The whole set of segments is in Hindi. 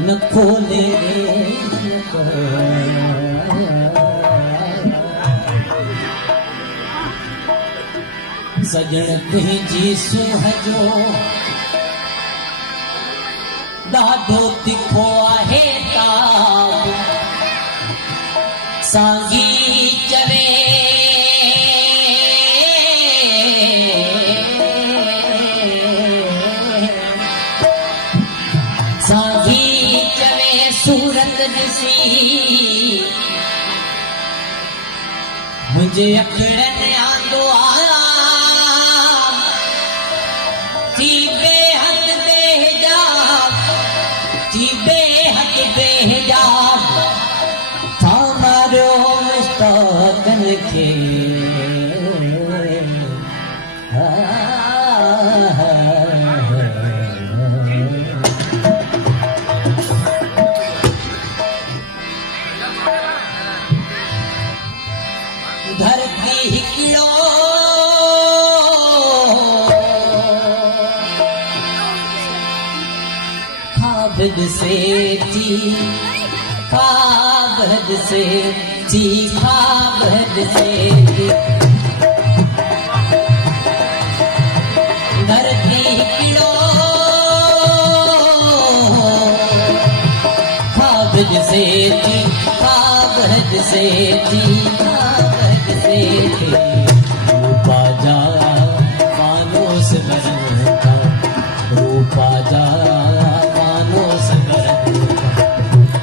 न खोले सजण तुंहिंजी सूंहं जो ॾाढो तिखो आहे ताब सांगी चवे सूरत ॾिसी मुंहिंजे अखिड़नि आंदो आया थी बेहद बेहिजाब थी बेहद बेहिजाब था मारियो मुश्ताक़नि खे धरती हिकिड़ो ख्वाब ॾिसे थी ख्वाब ॾिसे थी ख्वाब ॾिसे थी धरती हिकिड़ो ख्वाब ॾिसे थी ख्वाब ॾिसे थी रूपा जा मानोस गरम था रूपा जा मानोस गरम था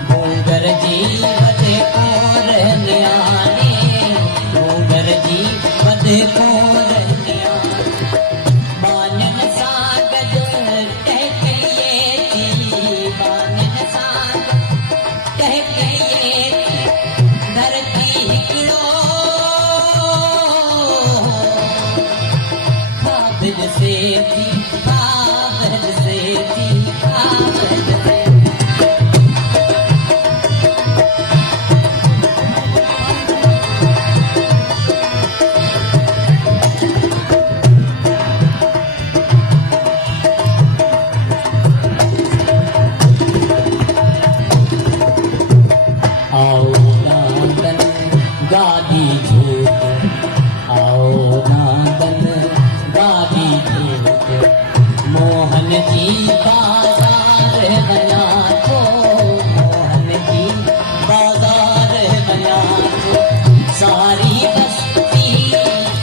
भूंगर जी वधे को रहनियाने भूंगर जी वधे को रहनियाने बानन सां गॾु टहकइए थी बानन सां टहकइए धरती हिकिड़ो से थी ख्वाब से थी ख्वाब से आओ नादन गादी झूठ आओ नादन गादी मोहन जी बाजार बना थो मोहन जी बाजार बना थो सारी बस्ती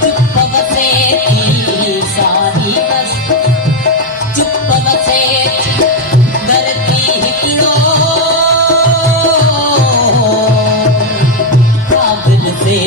चुप बसे थी सारी बस्ती चुप बसे थी धरती हिकिड़ो ख्वाब ॾिसे